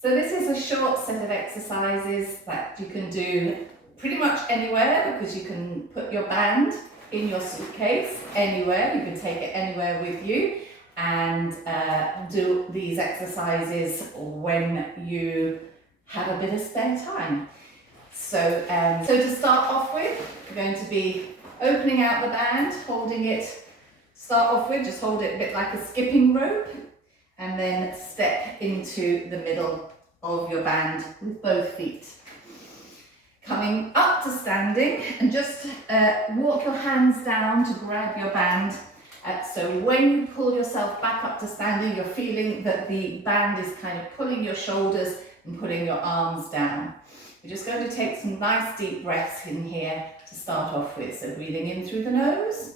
So this is a short set of exercises that you can do pretty much anywhere, because you can put your band in your suitcase anywhere. You can take it anywhere with you and do these exercises when you have a bit of spare time. So to start off with, we're going to be opening out the band, holding it. Start off with, just hold it a bit like a skipping rope, and then step into the middle of your band with both feet. Coming up to standing, and just walk your hands down to grab your band. So when you pull yourself back up to standing, you're feeling that the band is kind of pulling your shoulders and pulling your arms down. We're just going to take some nice deep breaths in here to start off with. So breathing in through the nose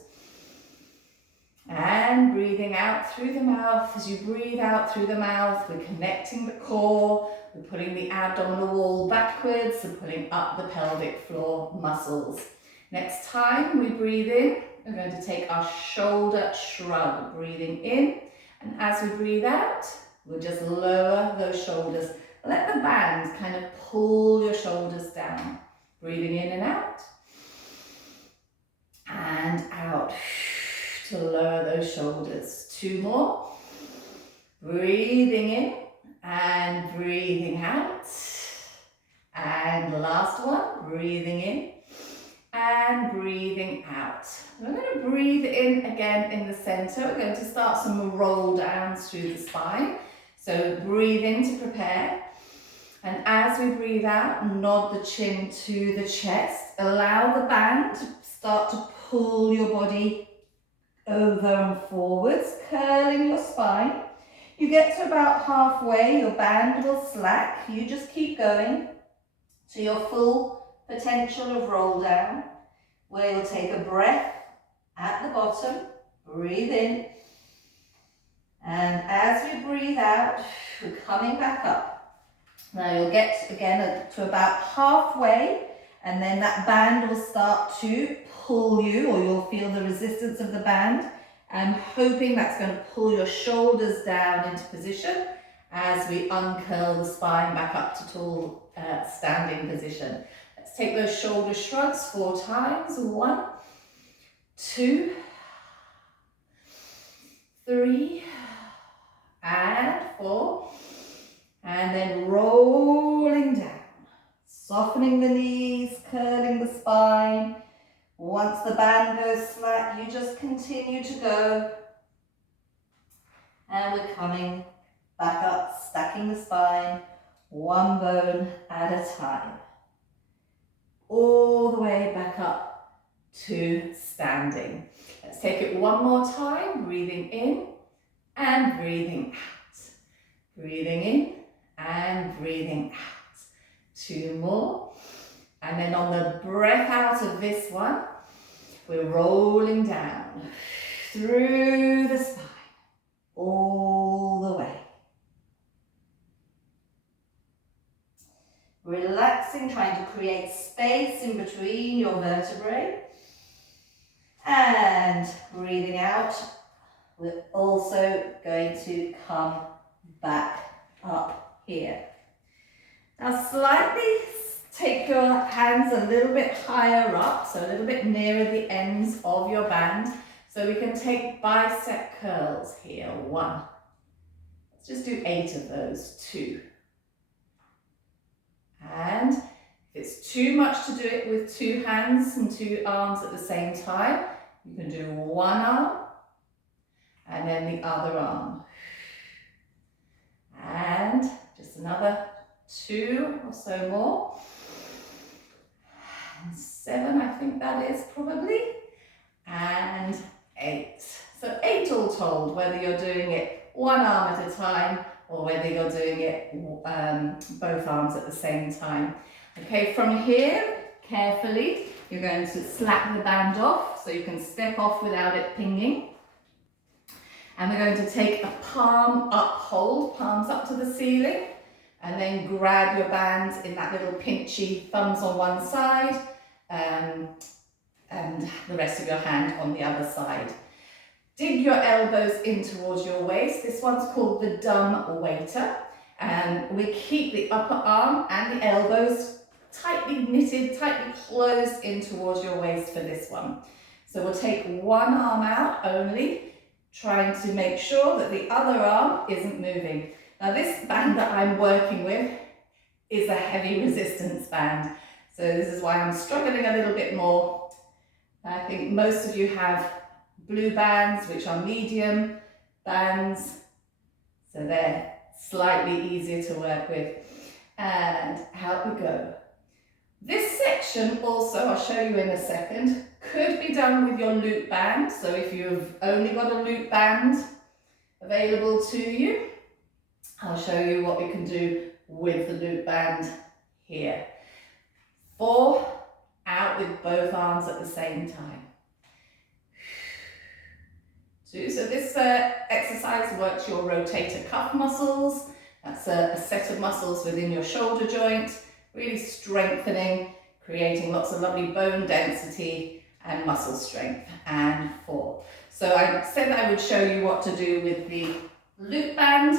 and breathing out through the mouth. As you breathe out through the mouth, we're connecting the core, we're pulling the abdominal wall backwards, we're pulling up the pelvic floor muscles. Next time we breathe in, we're going to take our shoulder shrug, breathing in, and as we breathe out, we'll just lower those shoulders. Let the band kind of pull your shoulders down. Breathing in and out to lower those shoulders. Two more. Breathing in and breathing out. And last one, breathing in and breathing out. We're going to breathe in again in the center. We're going to start some roll downs through the spine. So breathe in to prepare. And as we breathe out, nod the chin to the chest. Allow the band to start to pull your body over and forwards, curling your spine. You get to about halfway, your band will slack. You just keep going to your full potential of roll down, where you'll take a breath at the bottom, breathe in, and as we breathe out, we're coming back up. Now you'll get again to about halfway, and then that band will start to pull you, or you'll feel the resistance of the band. I'm hoping that's going to pull your shoulders down into position as we uncurl the spine back up to tall standing position. Let's take those shoulder shrugs 4 times. 1, 2, 3, and 4. And then rolling down, softening the knees, curling the spine. Once the band goes slack, you just continue to go. And we're coming back up, stacking the spine, one bone at a time. All the way back up to standing. Let's take it one more time, breathing in and breathing out. Breathing in and breathing out. 2 more. And then on the breath out of this one, we're rolling down through the spine, all the way. Relaxing, trying to create space in between your vertebrae. And breathing out, we're also going to come back up here. Now slightly take your hands a little bit higher up, so a little bit nearer the ends of your band, so we can take bicep curls here. 1. Let's just do 8 of those. 2. And if it's too much to do it with 2 hands and 2 arms at the same time, you can do 1 arm and then the other arm. And just another 2 or so more. And 7, I think that is probably. And 8. So 8 all told, whether you're doing it 1 arm at a time or whether you're doing it both arms at the same time. Okay, from here, carefully, you're going to slack the band off so you can step off without it pinging. And we're going to take a palm up hold, palms up to the ceiling, and then grab your band in that little pinchy, thumbs on one side, and the rest of your hand on the other side. Dig your elbows in towards your waist. This one's called the dumb waiter. And we keep the upper arm and the elbows tightly knitted, tightly closed in towards your waist for this one. So we'll take one arm out only, trying to make sure that the other arm isn't moving. Now this band that I'm working with is a heavy resistance band. So this is why I'm struggling a little bit more. I think most of you have blue bands, which are medium bands. So they're slightly easier to work with. And out we go. This section also, I'll show you in a second, could be done with your loop band. So if you've only got a loop band available to you, I'll show you what we can do with the loop band here. 4, out with both arms at the same time. 2, so this exercise works your rotator cuff muscles. That's a set of muscles within your shoulder joint, really strengthening, creating lots of lovely bone density and muscle strength. And 4. So I said I would show you what to do with the loop band.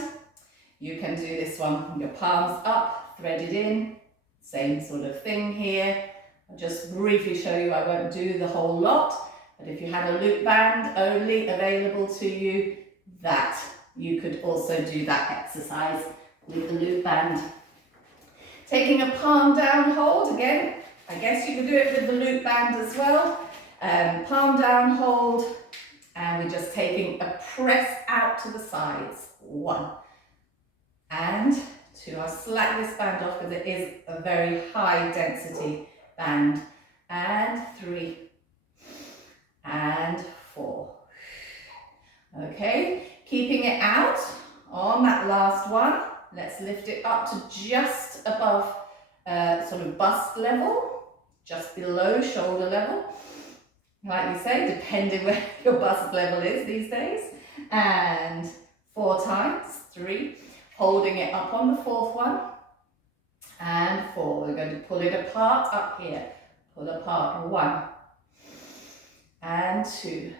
You can do this one with your palms up, threaded in, same sort of thing here. I'll just briefly show you, I won't do the whole lot, but if you had a loop band only available to you, that you could also do that exercise with the loop band. Taking a palm down hold, again, I guess you could do it with the loop band as well. Palm down hold, and we're just taking a press out to the sides. 1 and 2. I'll slack this band off because it is a very high density band. And 3 and 4. Okay, keeping it out on that last one. Let's lift it up to just above sort of bust level, just below shoulder level. Like we say, depending where your bust level is these days. And 4 times, 3. Holding it up on the 4th one. And 4. We're going to pull it apart up here. Pull apart 1. And 2.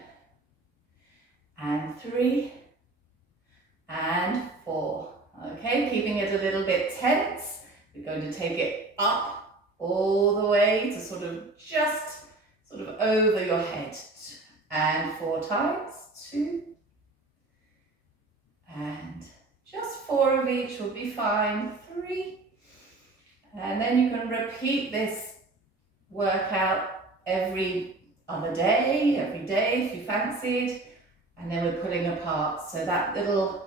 And 3. And 4. Okay, keeping it a little bit tense. We're going to take it up all the way to sort of just over your head. And 4 times. 2. And just 4 of each will be fine. 3. And then you can repeat this workout every other day, every day if you fancied. And then we're pulling apart. So that little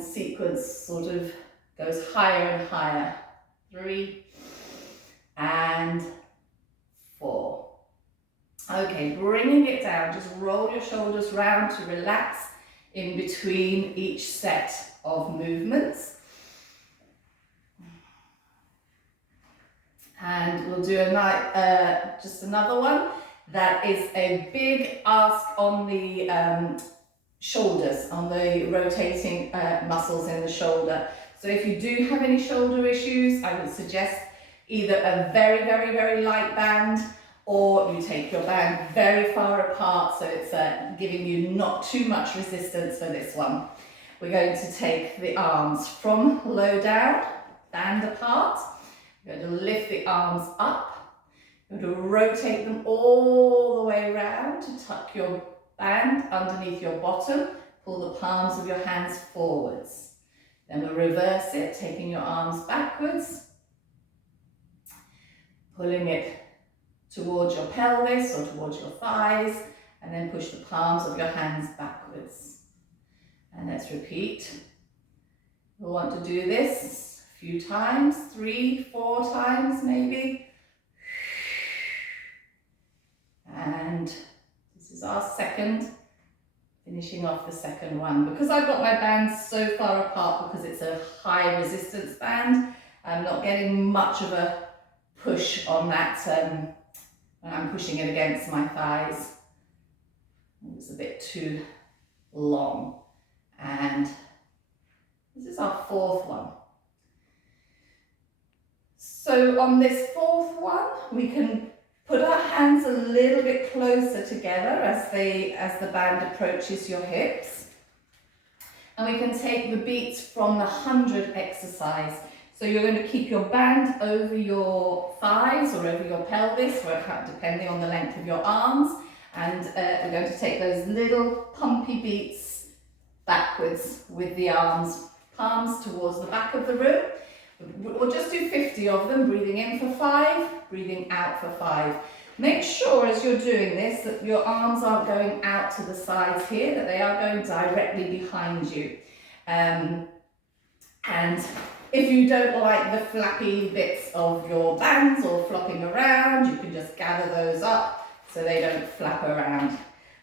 sequence sort of goes higher and higher. 3 and 4. Okay, bringing it down, just roll your shoulders round to relax in between each set of movements. And we'll do just another one that is a big ask on the shoulders, on the rotating muscles in the shoulder. So if you do have any shoulder issues, I would suggest either a very, very, very light band, or you take your band very far apart so it's giving you not too much resistance for this one. We're going to take the arms from low down, band apart. We're going to lift the arms up. We're going to rotate them all the way around to tuck your band underneath your bottom. Pull the palms of your hands forwards. Then we'll reverse it, taking your arms backwards, pulling it towards your pelvis or towards your thighs, and then push the palms of your hands backwards. And let's repeat. We'll want to do this a few times, 3, 4 times maybe. And this is our second, finishing off the second one. Because I've got my bands so far apart, because it's a high resistance band, I'm not getting much of a push on that when I'm pushing it against my thighs. It's a bit too long. And this is our 4th one. So on this 4th one, we can put our hands a little bit closer together as the band approaches your hips. And we can take the beats from the 100 exercise. So you're going to keep your band over your thighs or over your pelvis, depending on the length of your arms. And we're going to take those little pumpy beats backwards with the arms, palms towards the back of the room. We'll just do 50 of them, breathing in for 5, breathing out for 5. Make sure as you're doing this that your arms aren't going out to the sides here, that they are going directly behind you. And if you don't like the flappy bits of your bands or flopping around, you can just gather those up so they don't flap around.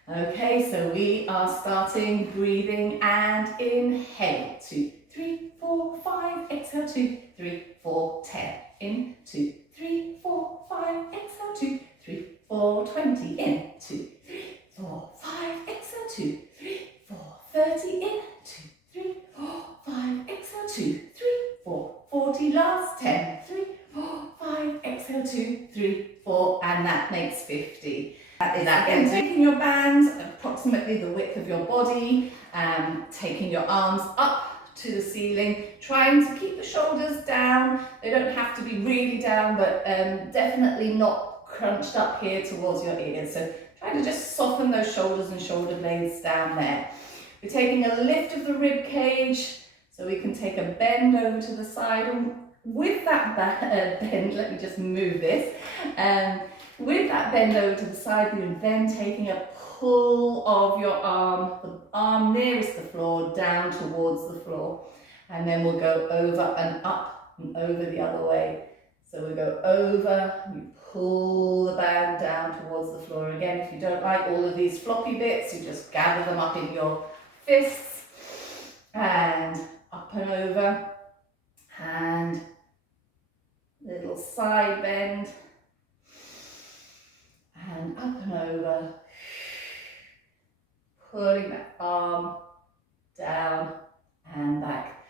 Okay, so we are starting breathing and inhale. 2, 3, 4, 5, exhale, 2, 3, 4, 10, in, 2, 3, 4, 5, exhale, 2, 3, 4, 20, in, 2, 3, 4, 5, exhale, 2, 3, 4, 30, in, 2, 3, 4, 5, exhale, 2, 3, 4, 40, last 10, 3, 4, 5, exhale, 2, 3, 4, and that makes 50. That is again taking your band approximately the width of your body, taking your arms up to the ceiling, trying to keep the shoulders down. They don't have to be really down, but definitely not crunched up here towards your ears. So try to just soften those shoulders and shoulder blades down there. We're taking a lift of the rib cage, so we can take a bend over to the side, and with that bend, let me just move this. With that bend over to the side, you're then taking a pull of your arm, the arm nearest the floor, down towards the floor. And then we'll go over and up and over the other way. So we go over, you pull the band down towards the floor. Again, if you don't like all of these floppy bits, you just gather them up in your fists. And up and over. And little side bend. And up and over, pulling that arm down and back